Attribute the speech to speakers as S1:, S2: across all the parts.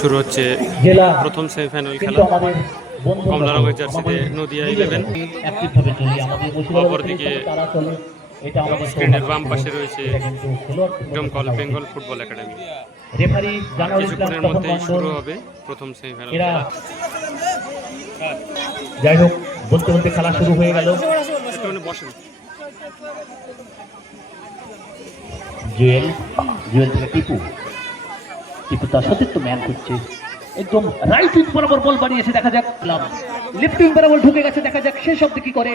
S1: শুরু হচ্ছে প্রথম সেমিফাইনাল খেলা।
S2: আমাদের বন্ধু
S1: কমলা রঙের জার্সিতে নদিয়া 11
S2: অ্যাক্টিভভাবে চলি আমাদের মুর্শিদাবাদ
S1: অপরদিকে স্ক্রিনের বাম পাশে রয়েছে ডোমকল বেঙ্গল ফুটবল একাডেমি। কিছুক্ষণের মধ্যেই শুরু হবে প্রথম সেমিফাইনাল
S2: যাই হোক বলতে বলতে খেলা শুরু হয়ে গেল।
S1: বসেন।
S2: জুয়েল জুয়েল থেকে টিপু। টিপু তার সতীর্থ ম্যান করছে। একদম রাইট উইং বরাবর বল বানিয়েছে দেখা যাক। ক্লাব লেফট বরাবর ঢুকে গেছে, দেখা যাক শেষ অব্দি কি করে।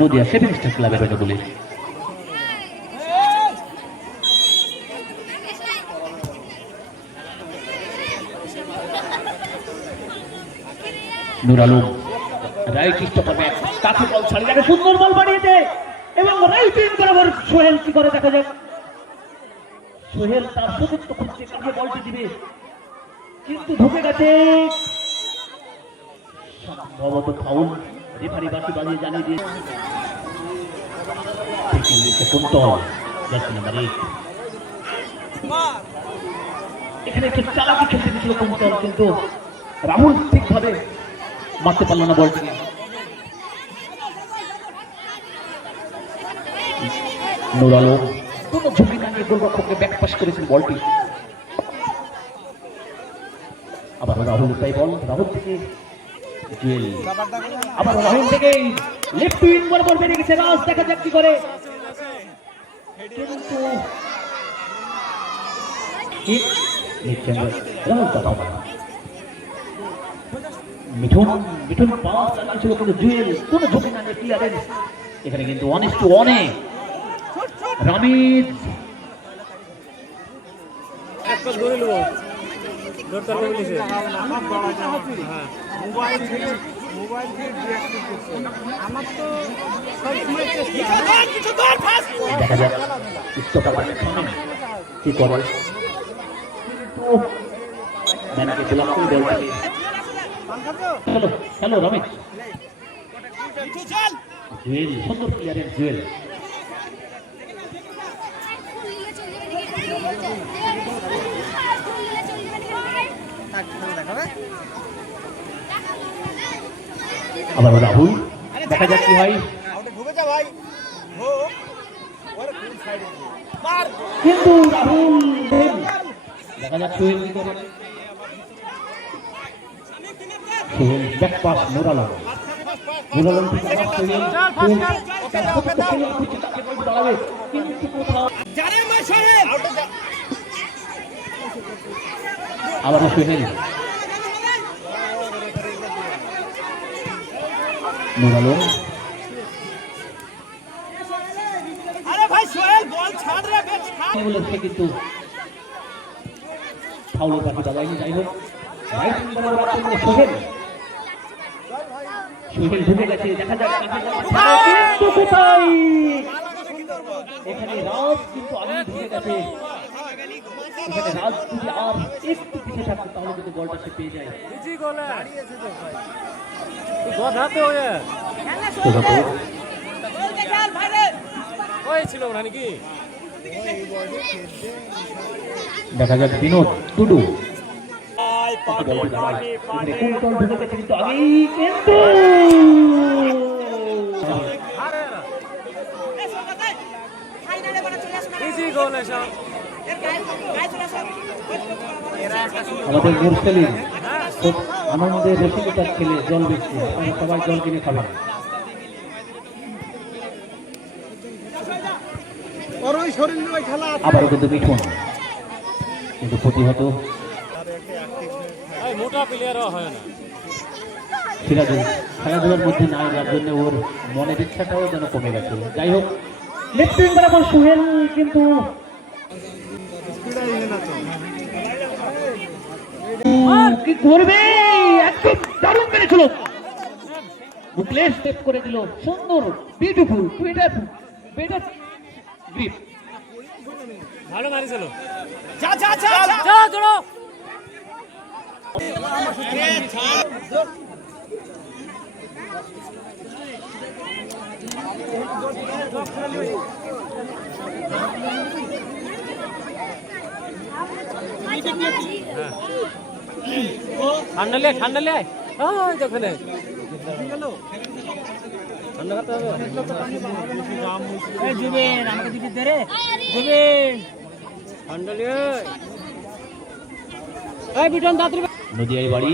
S2: নদিয়া সেভেন স্টার ক্লাবের হয়তো বলে। নুর আলম রাইট বল ছাড়িয়ে সুন্দর বল বানিয়েছে এবং রাইট বরাবর সোহেল কি করে, দেখা যাক। সোহেল তার সতীর্থ খুঁজছে কাকে বলটি দিবে। কিন্তু ঢুকে গেছে। সম্ভবত ফাউল রেফারি বাকি বাজিয়ে জানিয়ে দিয়ে থেকে নিচ্ছে কুন্তল জার্সি নাম্বার এইট এখানে একটু চালাকি খেলতে গেছিল কুন্তল, কিন্তু রাহুল ঠিকভাবে মারতে পারল না বলটিকে। নুর আলম কোনো ঝুঁকি না নিয়ে গোলরক্ষককে ব্যাক পাস করেছেন বলটি। আবার রাহুল তাই বল, রাহুল থেকে জুয়েল আবার রাহুল থেকে লেফট উইং বরাবর বেরিয়ে গেছে, রাজ দেখা যাক কি করে। এখানে কিন্তু অনেক টু অনেক রামিজ দেখা যাক ইস্তফা কি করে তো ম্যানকে ব্লক করে বলটাকে হ্যালো হ্যালো, রমেশ। জুয়েল, সুন্দর প্লেয়ারের জুয়েল। আবার রাহুল দেখা যাক কি হয়। কিন্তু রাহুল। দেখা যাক সোহেল কি করে। সোহেল ব্যাক পাস মোরালাম মোরালাম থেকে আবার সোহেল দাঁড়াবে। সোহেল। মোরালাম
S3: আরে ভাই সোহেল ছাড় রে বে ছাড়।
S2: বলে সে কিন্তু ফাউলের পাখি দাবায়নি যাই হোক রাইট উইং বরাবর সোহেল। সোহেল ঢুকে গেছে দেখা যাক কাকে বল ছাড়ে, কিন্তু কোথায়? এখানে রাজ কিন্তু আগে ঢুকে গেছে। এখানে রাজ যদি আর একটু পিছিয়ে থাকতো তাহলে কিন্তু বলটা সে পেয়ে যায়। দেখা যাক বিনোদ টুডু।
S3: ইজি গোল এসব।
S2: আমাদের মুরসালিন খুব আনন্দে রসিকতার খেলে জল দিচ্ছে আমরা সবাই জল কিনে খাবেন
S3: খেলা
S2: আবারও কিন্তু মিঠুন। কিন্তু প্রতিহত।
S3: মোটা প্লেয়ারও হয়
S2: সিরাজুল খেলাধুলার মধ্যে না যার জন্য ওর মনের ইচ্ছাটাও যেন কমে গেছে। যাই হোক সুহেল কিন্তু করবে? একদম দারুণ মেরেছিল বুকলেস স্টেপ করে দিল। সুন্দর বিউটিফুল বেটার বেটার গ্রিপ
S3: ভালো মারিছিল যা যা যা যা। দৌড়ো ঠান্ডা লে ঠান্ডা লে ওখানে ঠান্ডা খাতে হবে জুবেন আমাকে দুটি দে রে জুবেন ঠান্ডা লে এই বিটন দাঁতরি
S2: নদিয়ায় বাড়ি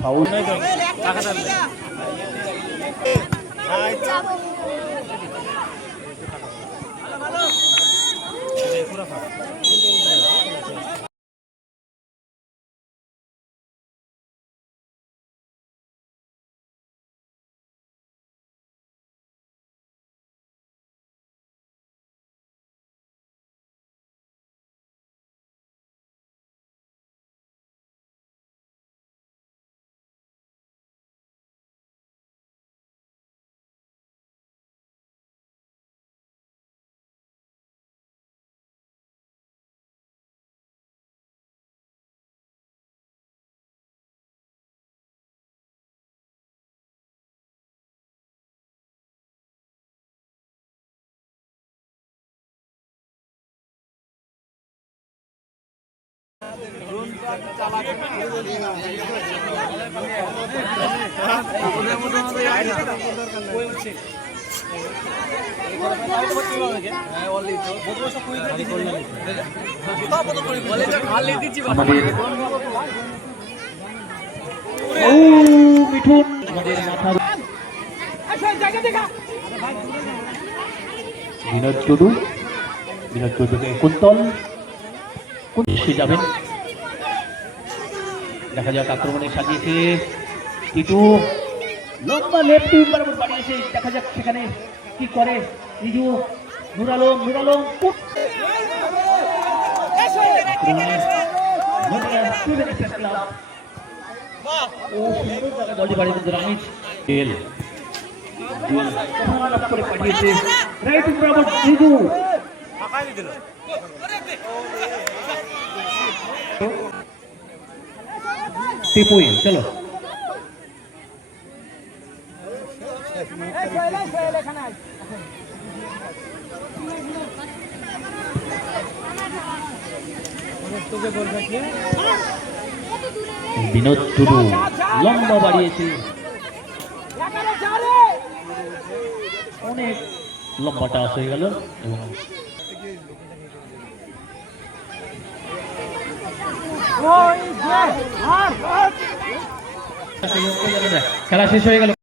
S2: ফাউল
S3: টাকা দাও
S2: মিঠুন বিনোদ টুডু বিনোদ টুডুকে কুন্তল কুন্তল যাবেন দেখা যাক আক্রমণে সাজিয়েছে টিটু লম্বা লেফট উইং বরাবর বাড়িয়েছে দেখা যাক সেখানে কি করে রিজু নুর আলম নুর আলম কুট- আক্রমণে নদিয়া স্টুডেন্ট এক্সপ্রেস ক্লাব ও সুন্দর জায়গায় বলটি বাড়িয়ে দিতে রামিজ এল জুয়েল প্রধান লাভ করে পাঠিয়েছে রাইট উইং বরাবর রিজু টিপুই চলো। বিনোদ টুডু লম্বা বাড়িয়েছে। অনেক লম্বা টাস হয়ে গেল এবং খেলা শেষ হয়ে গেল।